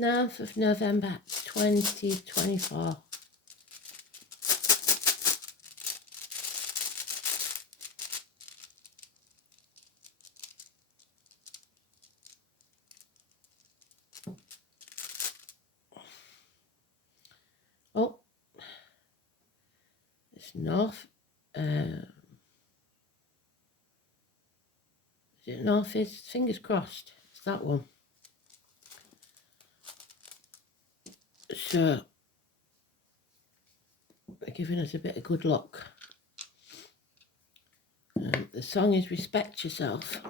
9th of November 2024. Oh, it's north. Is it north east? Fingers crossed. It's that one. So, they're giving us a bit of good luck. The song is Respect Yourself.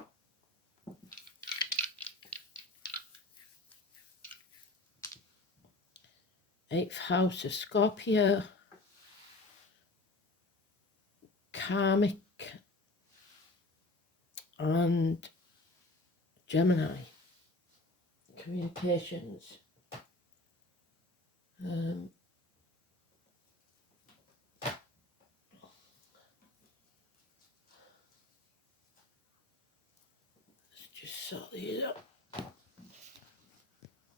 Eighth house of Scorpio. Karmic and Gemini. Communications. Let's just sort these out. I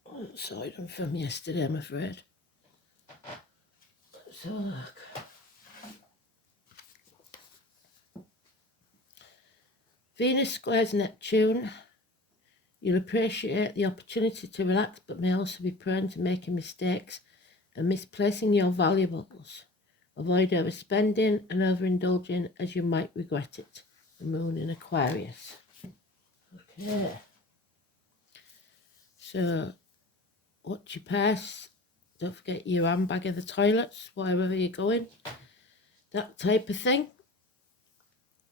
haven't sorted them from yesterday, I'm afraid. Let's have a look. Venus squares Neptune. You'll appreciate the opportunity to relax, but may also be prone to making mistakes and misplacing your valuables. Avoid overspending and overindulging, as you might regret it. The moon in Aquarius. Okay. So, watch your purse. Don't forget your handbag of the toilets, wherever you're going. That type of thing.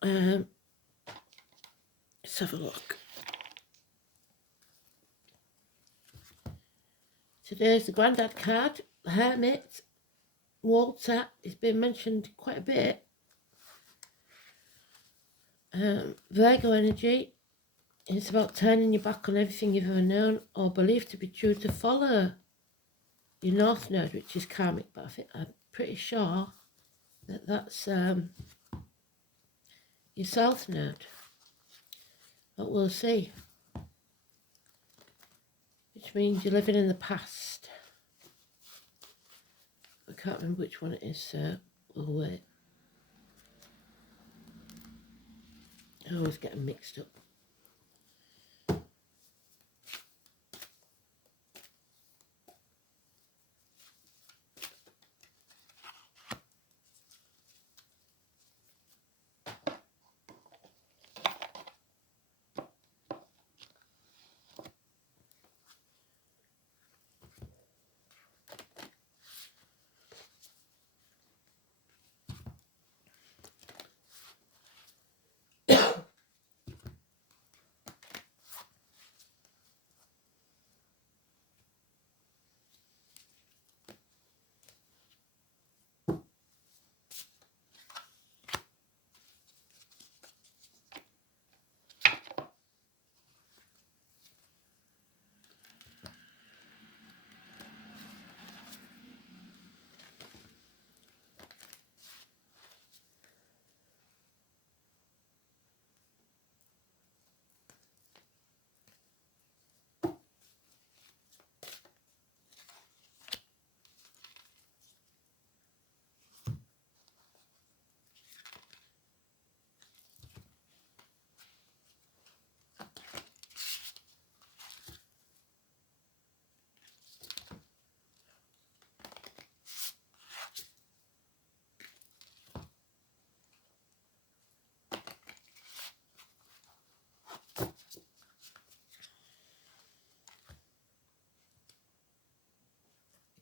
Let's have a look. Today's the Grandad card, the Hermit, Walter. It's been mentioned quite a bit. Virgo energy. It's about turning your back on everything you've ever known or believed to be true to follow your North Node, which is karmic. But I'm pretty sure that that's your South Node. But we'll see. Which means you're living in the past. I can't remember which one it is, so we'll wait. I always get them mixed up.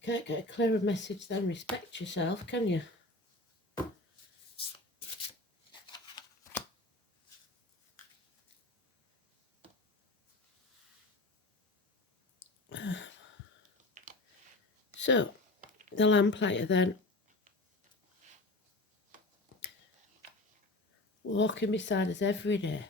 You can't get a clearer message than respect yourself, can you? So, the lamplighter then. Walking beside us every day.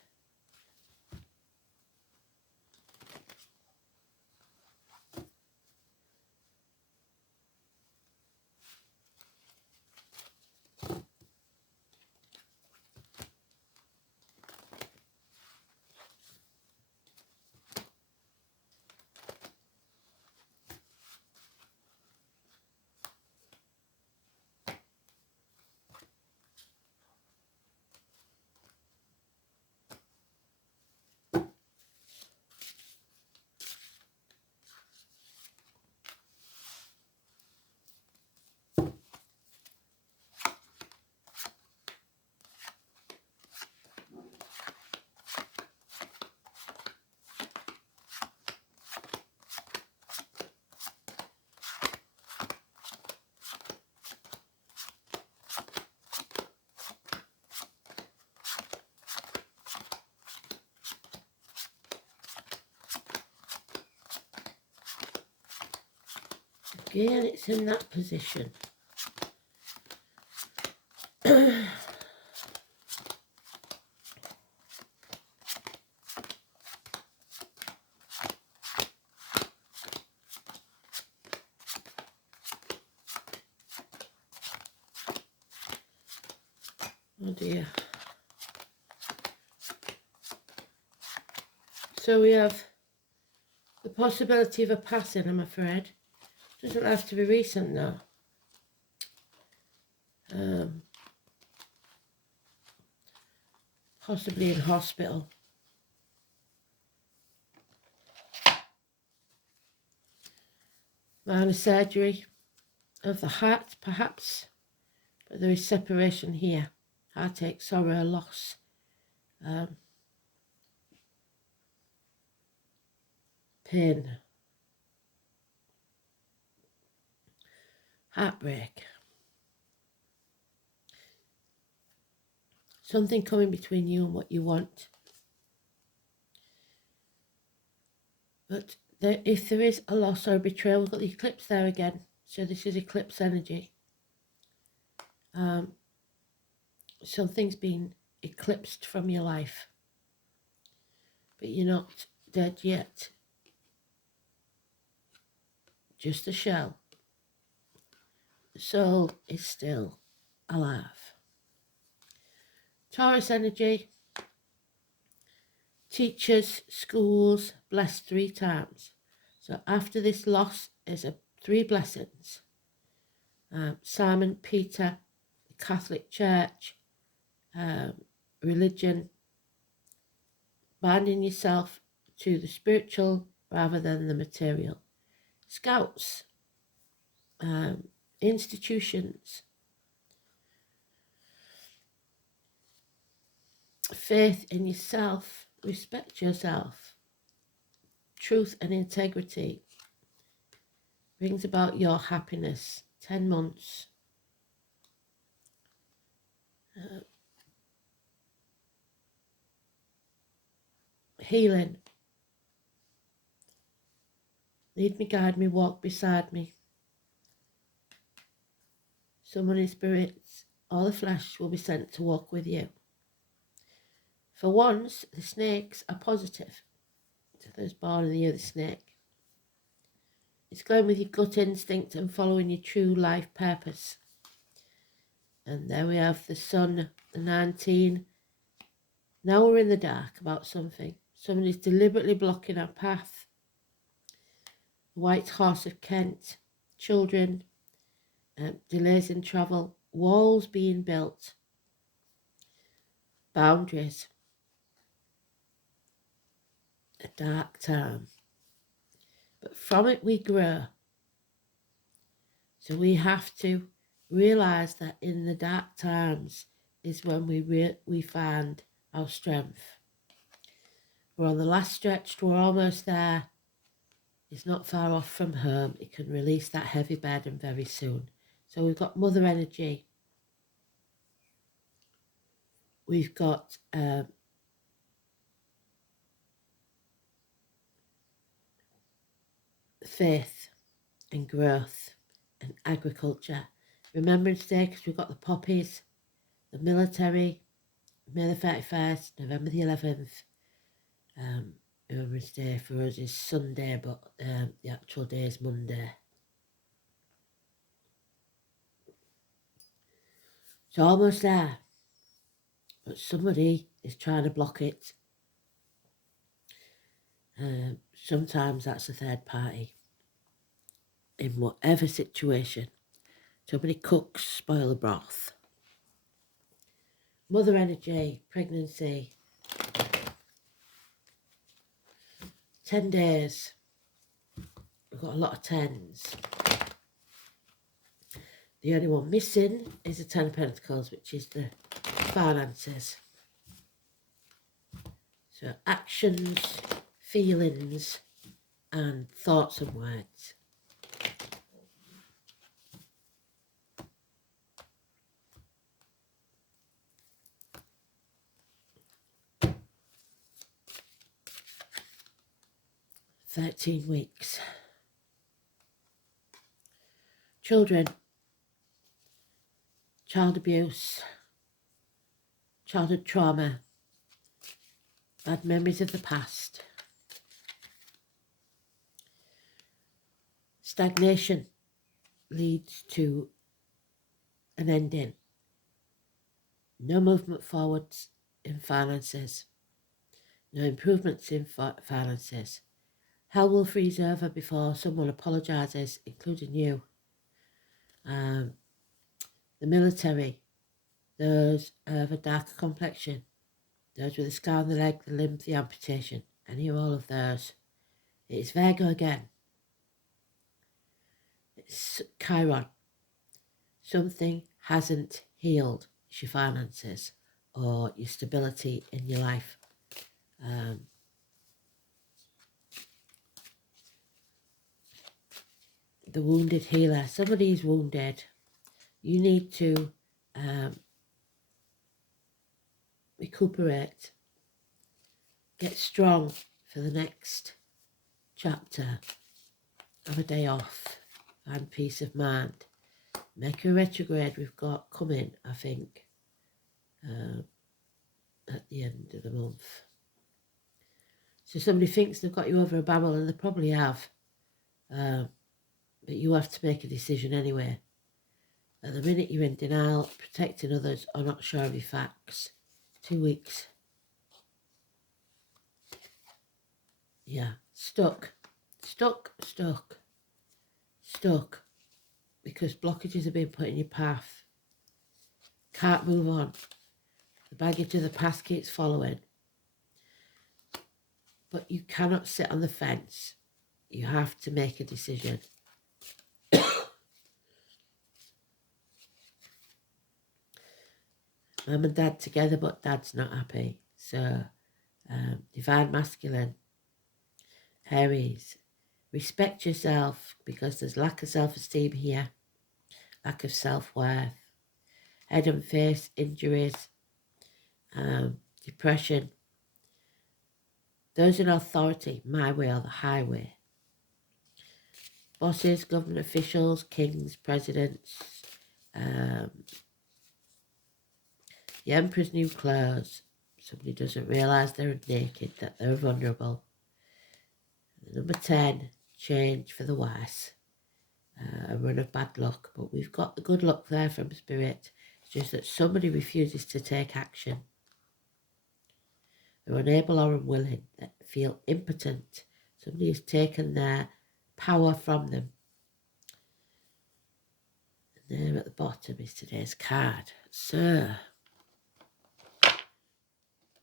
Again, it's in that position. Oh dear. So we have the possibility of a passing, I'm afraid. Doesn't have to be recent though. Possibly in hospital. Minor surgery of the heart, perhaps. But there is separation here. Heartache, sorrow, loss. Pain. Heartbreak. Something coming between you and what you want. But if there is a loss or a betrayal, we've got the eclipse there again. So this is eclipse energy. Something's been eclipsed from your life. But you're not dead yet. Just a shell. The soul is still alive. Taurus energy. Teachers, schools, blessed 3 times. So after this loss is 3 blessings. Simon, Peter, the Catholic Church, religion, binding yourself to the spiritual rather than the material. Scouts, institutions, faith in yourself, respect yourself, truth and integrity brings about your happiness. 10 months. Healing. Lead me, guide me, walk beside me. Someone in spirits, all the flesh will be sent to walk with you. For once, the snakes are positive. So those born in the year of the snake. It's going with your gut instinct and following your true life purpose. And there we have the sun, the 19. Now we're in the dark about something. Someone is deliberately blocking our path. The White Horse of Kent. Children. Delays in travel. Walls being built. Boundaries. A dark time. But from it we grow. So we have to realise that in the dark times is when we find our strength. We're on the last stretch, we're almost there. It's not far off from home. It can release that heavy burden very soon. So we've got mother energy. We've got faith and growth and agriculture. Remembrance Day, because we've got the poppies, the military, May the 31st, November the 11th. Remembrance Day for us is Sunday, but the actual day is Monday. It's almost there, but somebody is trying to block it. Sometimes that's a third party. In whatever situation, somebody cooks, spoil the broth. Mother energy, pregnancy. 10 days. We've got a lot of 10s. The only one missing is the 10 of Pentacles, which is the finances. So actions, feelings, and thoughts and words. "13 weeks. children, child abuse, childhood trauma, bad memories of the past, stagnation leads to an ending, no movement forwards in finances, no improvements in finances. Hell will freeze over before someone apologises, including you. The military, those of a darker complexion, those with a scar on the leg, the limb, the amputation, any or all of those. It's Virgo again. It's Chiron. Something hasn't healed. It's your finances or your stability in your life. The wounded healer. Somebody is wounded. You need to recuperate. Get strong for the next chapter. Have a day off. Find peace of mind. Mercury retrograde we've got coming, I think, at the end of the month. So somebody thinks they've got you over a barrel, and they probably have. But you have to make a decision anyway. At the minute you're in denial, protecting others, or not sure of your facts. 2 weeks. Yeah, stuck. Because blockages have been put in your path. Can't move on. The baggage of the past keeps following. But you cannot sit on the fence. You have to make a decision. Mum and Dad together, but Dad's not happy. So, divine masculine, Aries, respect yourself because there's lack of self-esteem here, lack of self-worth, head and face injuries, depression. Those in authority, my way or the highway. Bosses, government officials, kings, presidents, the Emperor's new clothes. Somebody doesn't realise they're naked, that they're vulnerable. Number 10, change for the worse. A run of bad luck. But we've got the good luck there from Spirit. It's just that somebody refuses to take action. They're unable or unwilling. They feel impotent. Somebody has taken their power from them. And there at the bottom is today's card. So,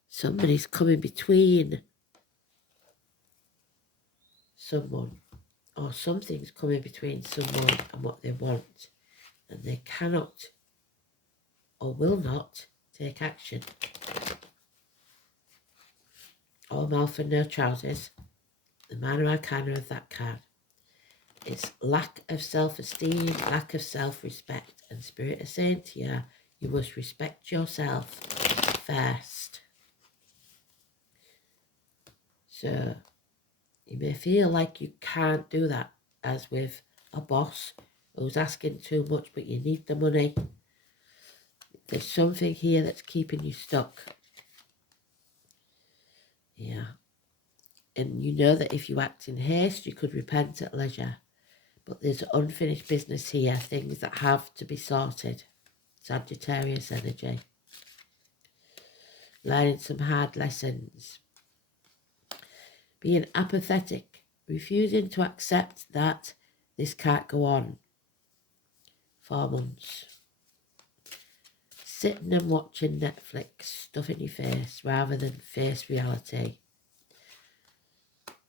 somebody's coming between someone, or something's coming between someone and what they want, and they cannot or will not take action. All mouth and no trousers. The minor arcana of that card. It's lack of self-esteem, lack of self-respect, and Spirit is saying to you, you must respect yourself first. So you may feel like you can't do that, as with a boss who's asking too much, but you need the money. There's something here that's keeping you stuck. Yeah. And you know that if you act in haste, you could repent at leisure. But there's unfinished business here, things that have to be sorted. Sagittarius energy. Learning some hard lessons. Being apathetic, refusing to accept that this can't go on. 4 months. Sitting and watching Netflix, stuff in your face, rather than face reality.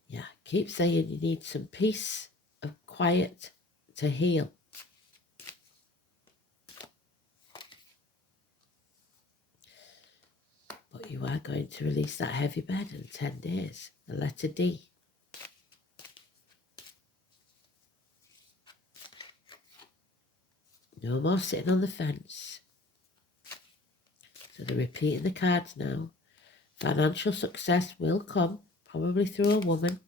Yeah, keep saying you need some peace of quiet to heal. But you are going to release that heavy bed in 10 days. The letter D. No more sitting on the fence. So they're repeating the cards now. Financial success will come, probably through a woman.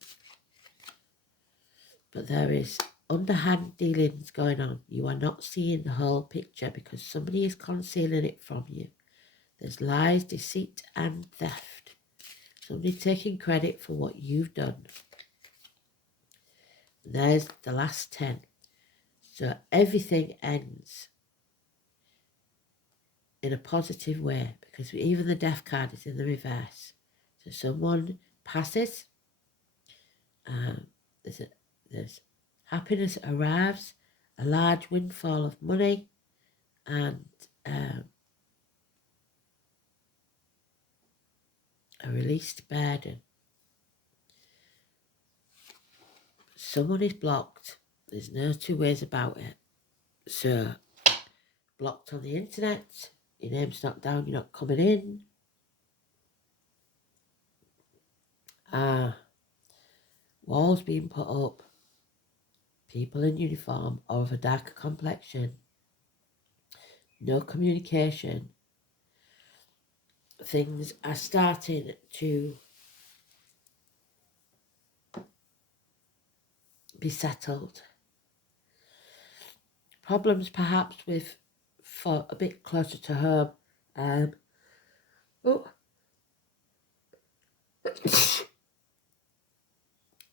But there is underhand dealings going on. You are not seeing the whole picture because somebody is concealing it from you. There's lies, deceit, and theft. Somebody taking credit for what you've done. There's the last 10. So everything ends in a positive way because even the death card is in the reverse. So someone passes, there's happiness arrives, a large windfall of money, and a released burden. Someone is blocked. There's no two ways about it. So, blocked on the internet, your name's not down, you're not coming in. Walls being put up, people in uniform or of a darker complexion, no communication. Things are starting to be settled. Problems perhaps with, for a bit closer to home,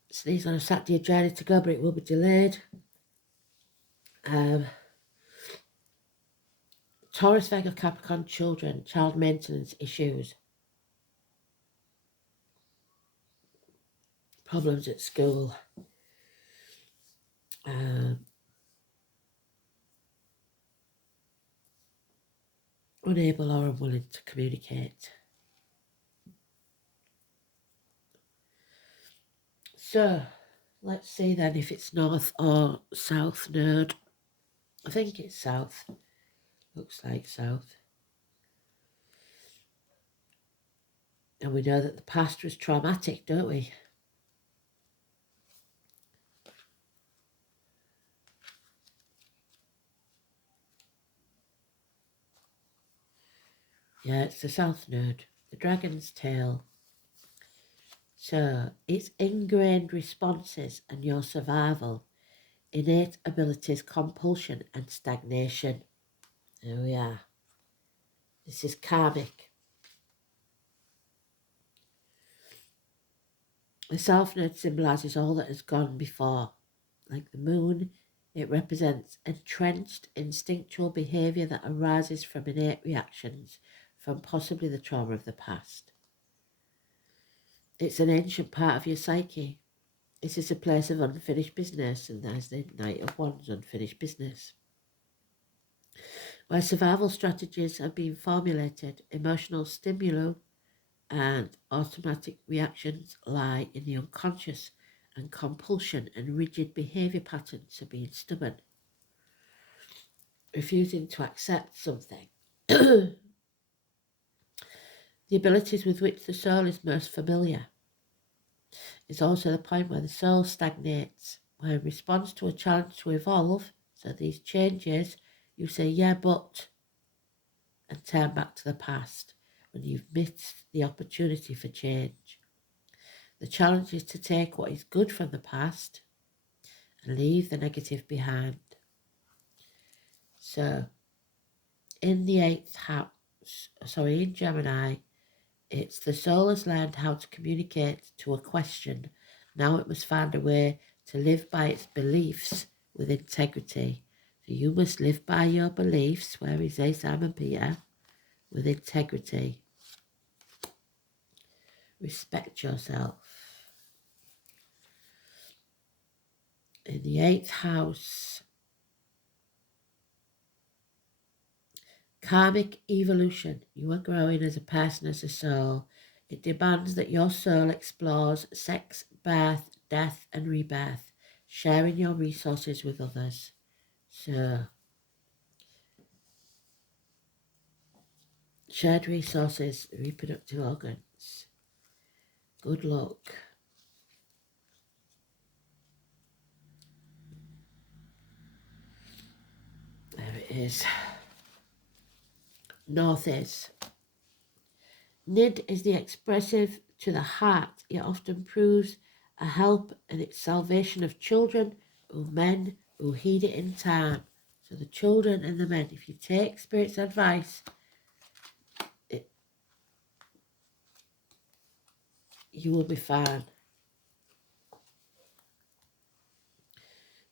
sneeze on a Saturday journey to go, but it will be delayed. Taurus, Vega, Capricorn children, child maintenance issues. Problems at school. Unable or unwilling to communicate. So, let's see then if it's north or south node. I think it's south. Looks like south. And we know that the past was traumatic, don't we? Yeah, it's the south node. The dragon's tail. So, it's ingrained responses and your survival, innate abilities, compulsion and stagnation. There we are. This is karmic. The south node symbolises all that has gone before. Like the moon, it represents entrenched instinctual behaviour that arises from innate reactions from possibly the trauma of the past. It's an ancient part of your psyche. This is a place of unfinished business, and there's the Knight of Wands, unfinished business. Where survival strategies have been formulated, emotional stimuli and automatic reactions lie in the unconscious, and compulsion and rigid behaviour patterns are being stubborn, refusing to accept something. The abilities with which the soul is most familiar is also the point where the soul stagnates, where in response to a challenge to evolve, so these changes, you say, yeah, but, and turn back to the past when you've missed the opportunity for change. The challenge is to take what is good from the past and leave the negative behind. So, in the 8th house, in Gemini, it's the soul has learned how to communicate to a question. Now it must find a way to live by its beliefs with integrity. So you must live by your beliefs, where is A, Simon Peter, with integrity. Respect yourself. In the 8th house, karmic evolution. You are growing as a person, as a soul. It demands that your soul explores sex, birth, death, and rebirth, sharing your resources with others. So, shared resources, reproductive organs. Good luck. There it is. North is. Nid is the expressive to the heart. It often proves a help in its salvation of children, men will heed it in time. So the children and the men, if you take Spirit's advice, you will be fine.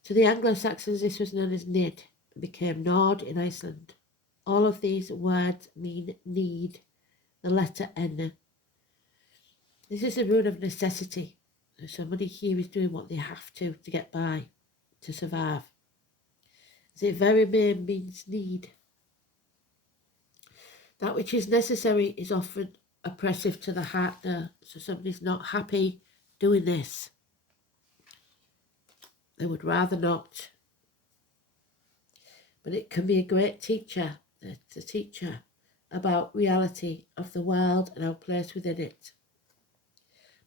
To the Anglo-Saxons, this was known as nid and became nord in Iceland. All of these words mean need, the letter N. This is a rune of necessity. So somebody here is doing what they have to get by, to survive. The very name means need. That which is necessary is often oppressive to the heart now. So somebody's not happy doing this. They would rather not. But it can be a great teacher, the teacher, about reality of the world and our place within it.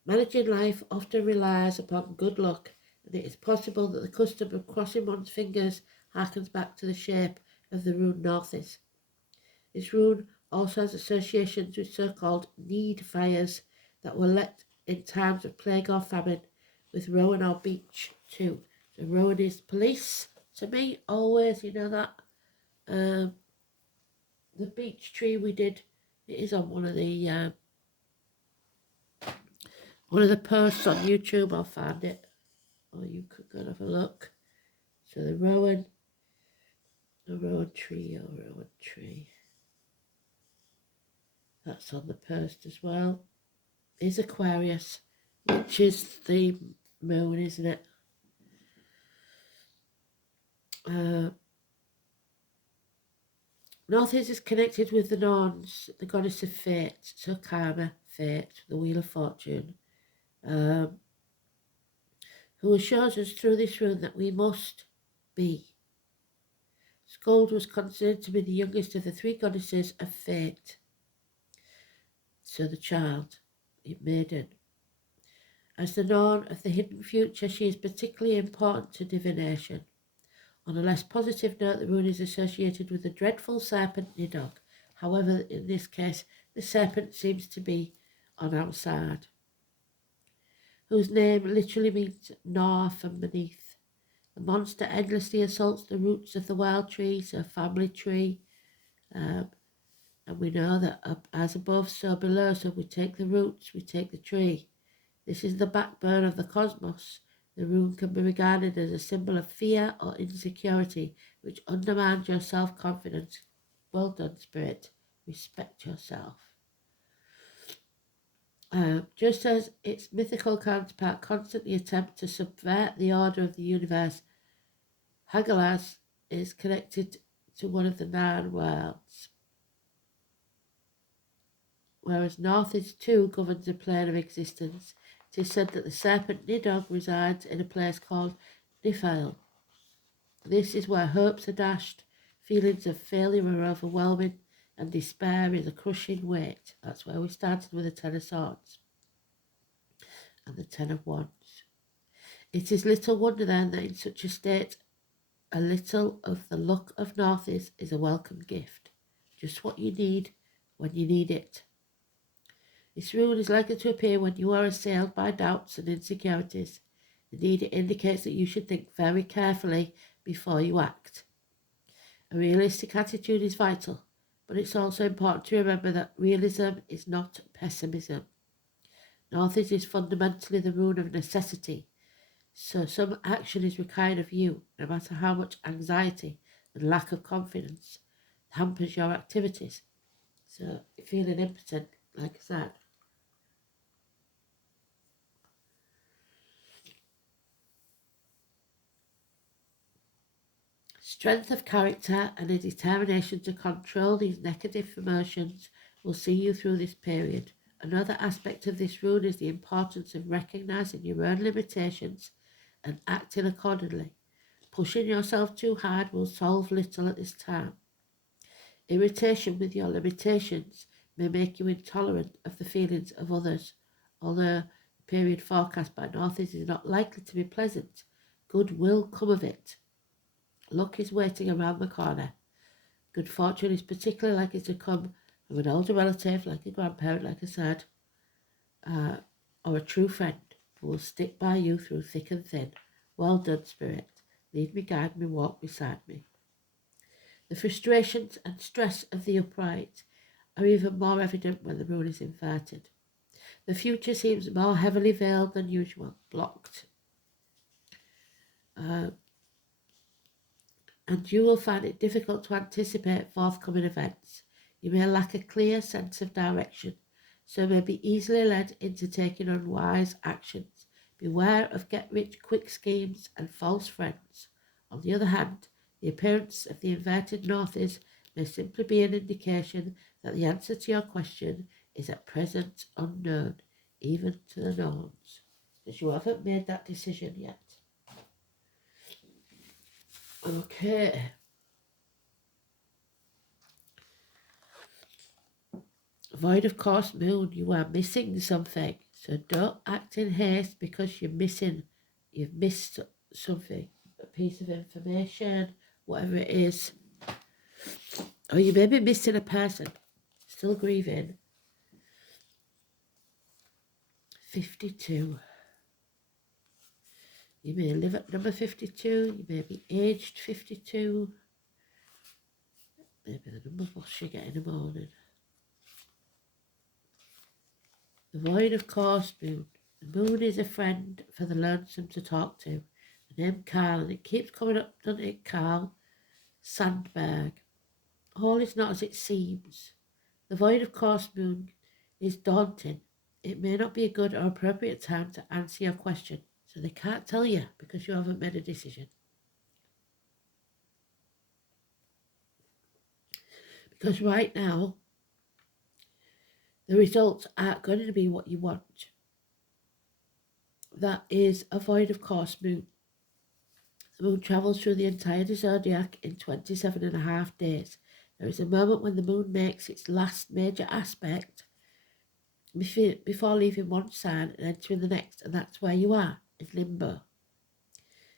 Managing life often relies upon good luck, and it is possible that the custom of crossing one's fingers harkens back to the shape of the rune Northes. This rune also has associations with so-called need fires that were lit in times of plague or famine, with Rowan or beach too. So Rowan is police to me, always, you know that. The beech tree we did, it is on one of the posts on YouTube. I'll find it, or you could go and have a look. So the rowan tree, that's on the post as well. Is Aquarius, which is the moon, isn't it? Northes is connected with the Norns, the goddess of fate, so karma, fate, the wheel of fortune, who assures us through this rune that we must be. Skuld was considered to be the youngest of the three goddesses of fate, so the child, the maiden. As the Norn of the hidden future, she is particularly important to divination. On a less positive note, the rune is associated with the dreadful serpent Nidog. However, in this case, the serpent seems to be on our side, whose name literally means gnaw from beneath. The monster endlessly assaults the roots of the wild tree, so family tree, and we know that as above, so below, so we take the roots, we take the tree. This is the backbone of the cosmos. The rune can be regarded as a symbol of fear or insecurity, which undermines your self-confidence. Well done, Spirit. Respect yourself. Just as its mythical counterpart constantly attempts to subvert the order of the universe, Hagalaz is connected to one of the 9 worlds, whereas Northes too governs a plane of existence. It is said that the serpent Nidog resides in a place called Niflheim. This is where hopes are dashed, feelings of failure are overwhelming, and despair is a crushing weight. That's where we started with the 10 of Swords and the 10 of Wands. It is little wonder then that in such a state, a little of the luck of Northes is a welcome gift. Just what you need when you need it. This rune is likely to appear when you are assailed by doubts and insecurities. Indeed, it indicates that you should think very carefully before you act. A realistic attitude is vital, but it's also important to remember that realism is not pessimism. Northes is fundamentally the rune of necessity, so some action is required of you, no matter how much anxiety and lack of confidence hampers your activities. So, if you're feeling impotent, like I said, strength of character and a determination to control these negative emotions will see you through this period. Another aspect of this rune is the importance of recognizing your own limitations and acting accordingly. Pushing yourself too hard will solve little at this time. Irritation with your limitations may make you intolerant of the feelings of others. Although the period forecast by Northes is not likely to be pleasant, good will come of it. Luck is waiting around the corner. Good fortune is particularly likely to come from an older relative, like a grandparent, like I said, or a true friend who will stick by you through thick and thin. Well done, Spirit. Lead me, guide me, walk beside me. The frustrations and stress of the upright are even more evident when the moon is inverted. The future seems more heavily veiled than usual, blocked. And you will find it difficult to anticipate forthcoming events. You may lack a clear sense of direction, so may be easily led into taking unwise actions. Beware of get-rich-quick schemes and false friends. On the other hand, the appearance of the inverted northeast may simply be an indication that the answer to your question is at present unknown, even to the knowns, because you haven't made that decision yet. Okay. Void of course moon, you are missing something. So don't act in haste because you've missed something, a piece of information, whatever it is. Or you may be missing a person, still grieving. 52. You may live at number 52, you may be aged 52. Maybe the number of what you get in the morning. The void of course moon. The moon is a friend for the lonesome to talk to. The name Carl, and it keeps coming up, doesn't it, Carl? Sandberg. All is not as it seems. The void of course moon is daunting. It may not be a good or appropriate time to answer your question, so they can't tell you because you haven't made a decision. Because right now, the results aren't going to be what you want. That is a void of course moon. The moon travels through the entire zodiac in 27.5 days. There is a moment when the moon makes its last major aspect before leaving one sign and entering the next, and that's where you are, in limbo.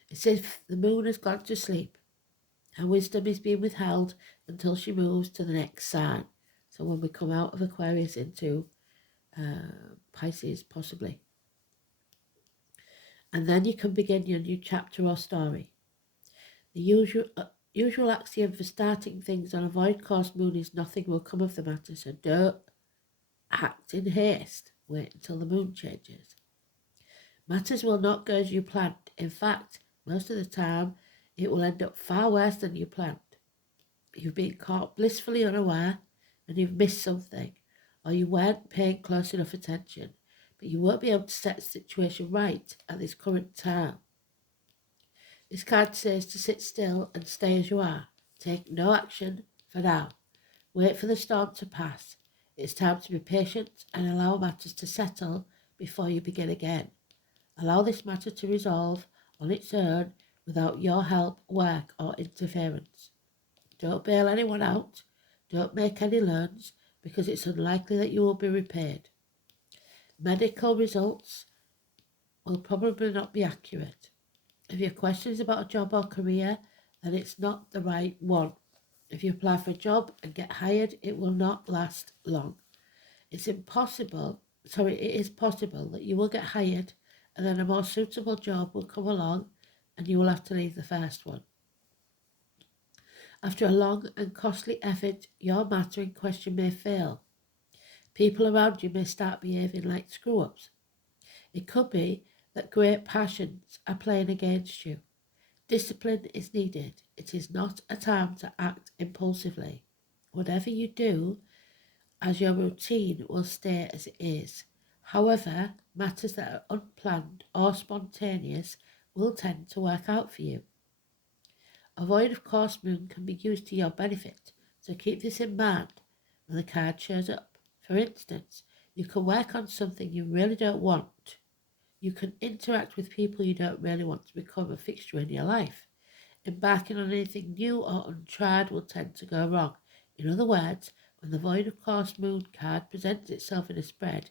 It's as if the moon has gone to sleep. Her wisdom is being withheld until she moves to the next sign. So when we come out of Aquarius into Pisces, possibly. And then you can begin your new chapter or story. The usual axiom for starting things on a void course moon is nothing will come of the matter, so don't act in haste. Wait until the moon changes. Matters will not go as you planned. In fact, most of the time, it will end up far worse than you planned. You've been caught blissfully unaware and you've missed something, or you weren't paying close enough attention, but you won't be able to set the situation right at this current time. This card says to sit still and stay as you are. Take no action for now. Wait for the storm to pass. It's time to be patient and allow matters to settle before you begin again. Allow this matter to resolve on its own without your help, work or interference. Don't bail anyone out. Don't make any loans because it's unlikely that you will be repaid. Medical results will probably not be accurate. If your question is about a job or career, then it's not the right one. If you apply for a job and get hired, it will not last long. It is possible that you will get hired and then a more suitable job will come along and you will have to leave the first one. After a long and costly effort, your matter in question may fail. People around you may start behaving like screw-ups. It could be that great passions are playing against you. Discipline is needed. It is not a time to act impulsively. Whatever you do as your routine will stay as it is. However, matters that are unplanned or spontaneous will tend to work out for you. A void of course moon can be used to your benefit, so keep this in mind when the card shows up. For instance, you can work on something you really don't want. You can interact with people you don't really want to become a fixture in your life. Embarking on anything new or untried will tend to go wrong. In other words, when the void of course moon card presents itself in a spread,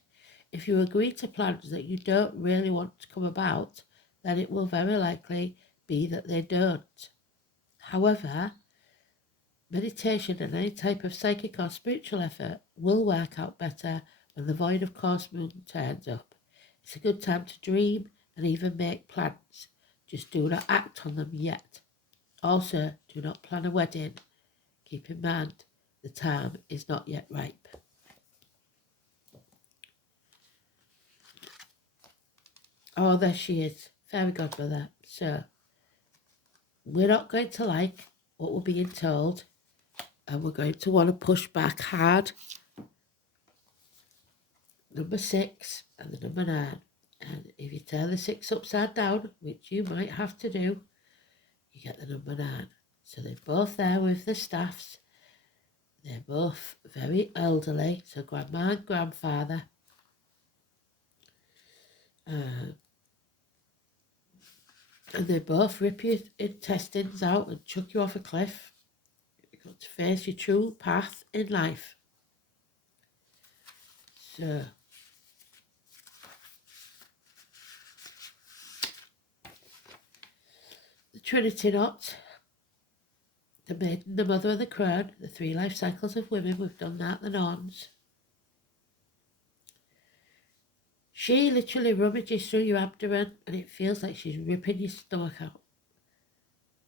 if you agree to plans that you don't really want to come about, then it will very likely be that they don't. However, meditation and any type of psychic or spiritual effort will work out better when the void of course moon turns up. It's a good time to dream and even make plans. Just do not act on them yet. Also, do not plan a wedding. Keep in mind, the time is not yet ripe. Oh, there she is, fairy godmother. So, we're not going to like what we're being told, and we're going to want to push back hard. Number 6 and the number 9. And if you turn the 6 upside down, which you might have to do, you get the number 9. So they're both there with the staffs. They're both very elderly, so grandma and grandfather. And they both rip your intestines out and chuck you off a cliff. You've got to face your true path in life. So, the Trinity knot, the maiden, the mother, and the crown, the 3 life cycles of women. We've done that, the norns. She literally rummages through your abdomen and it feels like she's ripping your stomach out.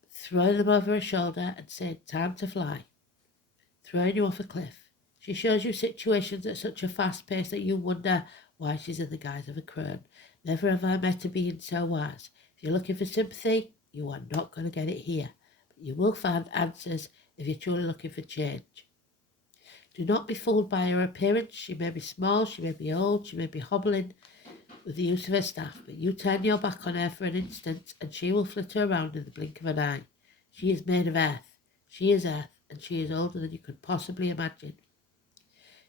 Throwing them over her shoulder and saying, time to fly. Throwing you off a cliff. She shows you situations at such a fast pace that you wonder why she's in the guise of a crone. Never have I met a being so wise. If you're looking for sympathy, you are not going to get it here. But you will find answers if you're truly looking for change. Do not be fooled by her appearance. She may be small, she may be old, she may be hobbling with the use of her staff, but you turn your back on her for an instant and she will flitter around in the blink of an eye. She is made of earth. She is earth, and she is older than you could possibly imagine.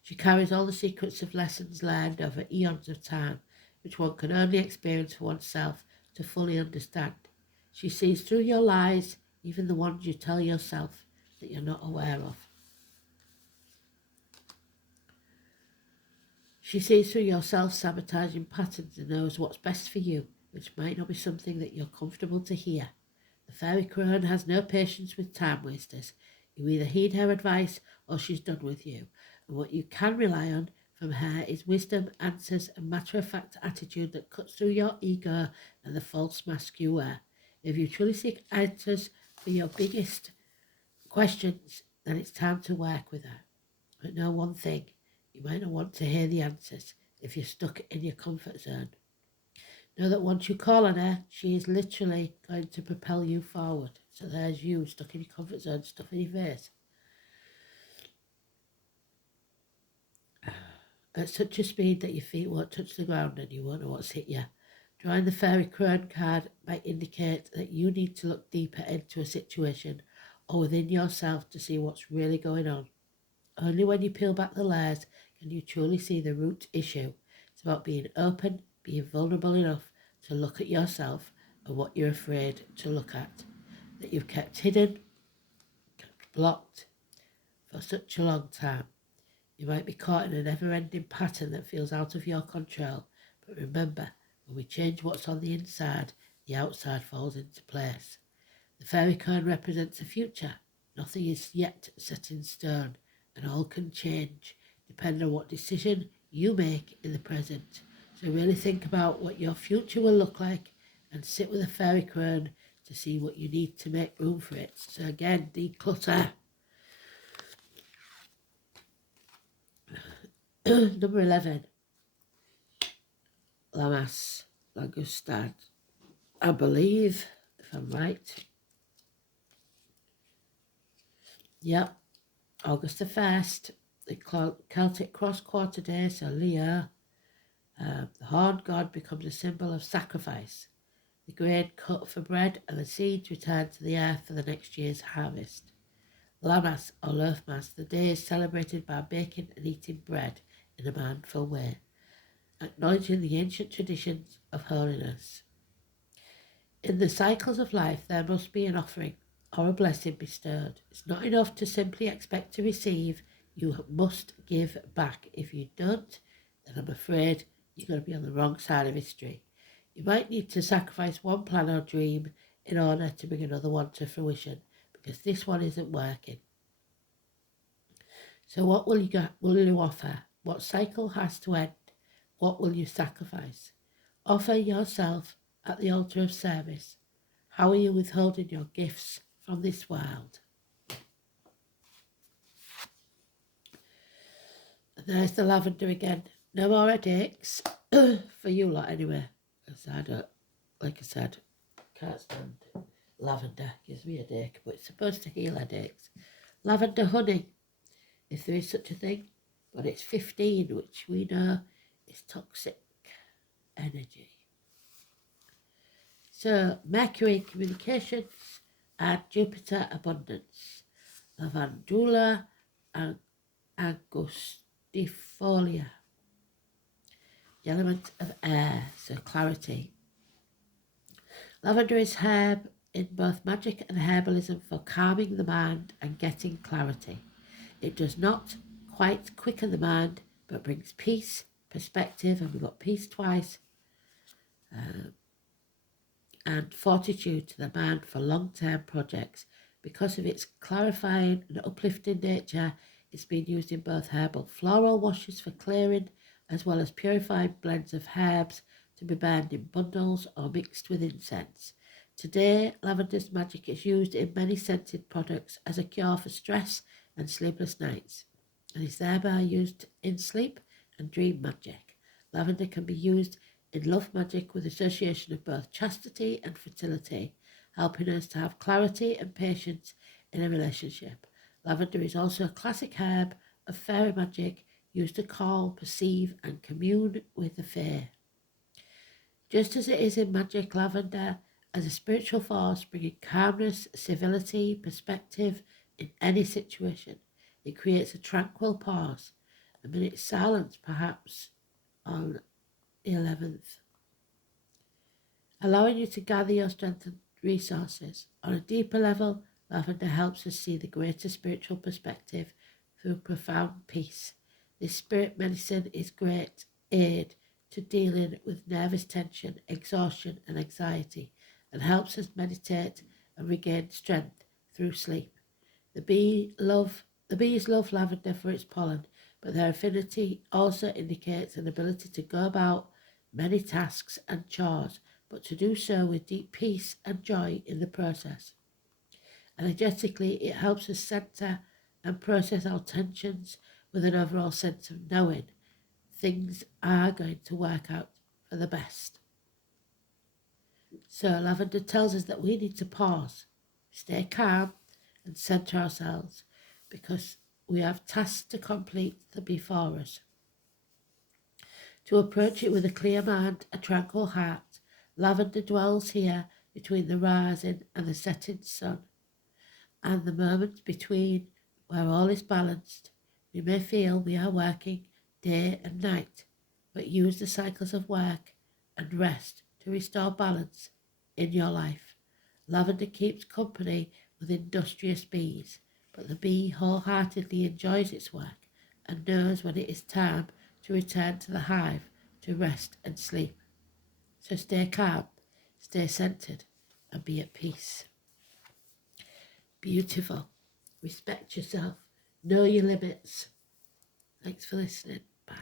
She carries all the secrets of lessons learned over eons of time, which one can only experience for oneself to fully understand. She sees through your lies, even the ones you tell yourself that you're not aware of. She sees through your self-sabotaging patterns and knows what's best for you, which might not be something that you're comfortable to hear. The fairy crone has no patience with time wasters. You either heed her advice or she's done with you. And what you can rely on from her is wisdom, answers, and matter-of-fact attitude that cuts through your ego and the false mask you wear. If you truly seek answers for your biggest questions, then it's time to work with her. But know one thing, you might not want to hear the answers if you're stuck in your comfort zone. Know that once you call on her, she is literally going to propel you forward. So there's you stuck in your comfort zone, stuff in your face. At such a speed that your feet won't touch the ground and you won't know what's hit you. Drawing the fairy crone card might indicate that you need to look deeper into a situation or within yourself to see what's really going on. Only when you peel back the layers can you truly see the root issue. It's about being open, being vulnerable enough to look at yourself and what you're afraid to look at, that you've kept hidden, kept blocked for such a long time. You might be caught in a never-ending pattern that feels out of your control, but remember, when we change what's on the inside, the outside falls into place. The fairy cone represents the future. Nothing is yet set in stone, and all can change, depending on what decision you make in the present. So really think about what your future will look like and sit with a fairy crone to see what you need to make room for it. So again, declutter. Number 11. Lamas Langustad. I believe, if I'm right. Yep. August the 1st. The Celtic cross quarter day, so Leo. The horned god becomes a symbol of sacrifice. The grain cut for bread and the seeds return to the earth for the next year's harvest. Lammas or Loafmas, the day is celebrated by baking and eating bread in a mindful way, acknowledging the ancient traditions of holiness. In the cycles of life, there must be an offering or a blessing bestowed. It's not enough to simply expect to receive. You must give back. If you don't, then I'm afraid you're going to be on the wrong side of history. You might need to sacrifice one plan or dream in order to bring another one to fruition, because this one isn't working. So what will you offer? What cycle has to end? What will you sacrifice? Offer yourself at the altar of service. How are you withholding your gifts from this world? And there's the lavender again. No more headaches for you lot anyway. Because I don't, like I said, can't stand lavender. Gives me a headache, but it's supposed to heal headaches. Lavender honey, if there is such a thing, but it's 15, which we know is toxic energy. So Mercury communications and Jupiter abundance. Lavandula and angustifolia. The element of air, so clarity. Lavender is herb in both magic and herbalism for calming the mind and getting clarity. It does not quite quicken the mind, but brings peace, perspective, and we've got peace twice, and fortitude to the mind for long-term projects. Because of its clarifying and uplifting nature, it's been used in both herbal floral washes for clearing, as well as purifying blends of herbs to be burned in bundles or mixed with incense. Today, lavender's magic is used in many scented products as a cure for stress and sleepless nights, and is thereby used in sleep and dream magic. Lavender can be used in love magic with association of both chastity and fertility, helping us to have clarity and patience in a relationship. Lavender is also a classic herb of fairy magic used to call, perceive, and commune with the fae. Just as it is in magic, lavender as a spiritual force bringing calmness, civility, perspective in any situation. It creates a tranquil pause, a minute's silence perhaps on the 11th, allowing you to gather your strength and resources. On a deeper level, lavender helps us see the greater spiritual perspective through profound peace. This spirit medicine is great aid to dealing with nervous tension, exhaustion, and anxiety, and helps us meditate and regain strength through sleep. The bees love lavender for its pollen, but their affinity also indicates an ability to go about many tasks and chores, but to do so with deep peace and joy in the process. Energetically, it helps us center and process our tensions with an overall sense of knowing things are going to work out for the best. So lavender tells us that we need to pause, stay calm, and center ourselves, because we have tasks to complete that before us. To approach it with a clear mind, a tranquil heart, lavender dwells here between the rising and the setting sun, and the moments between where all is balanced. We may feel we are working day and night, but use the cycles of work and rest to restore balance in your life. Lavender keeps company with industrious bees, but the bee wholeheartedly enjoys its work and knows when it is time to return to the hive to rest and sleep. So stay calm, stay centered, and be at peace. Beautiful. Respect yourself. Know your limits. Thanks for listening. Bye.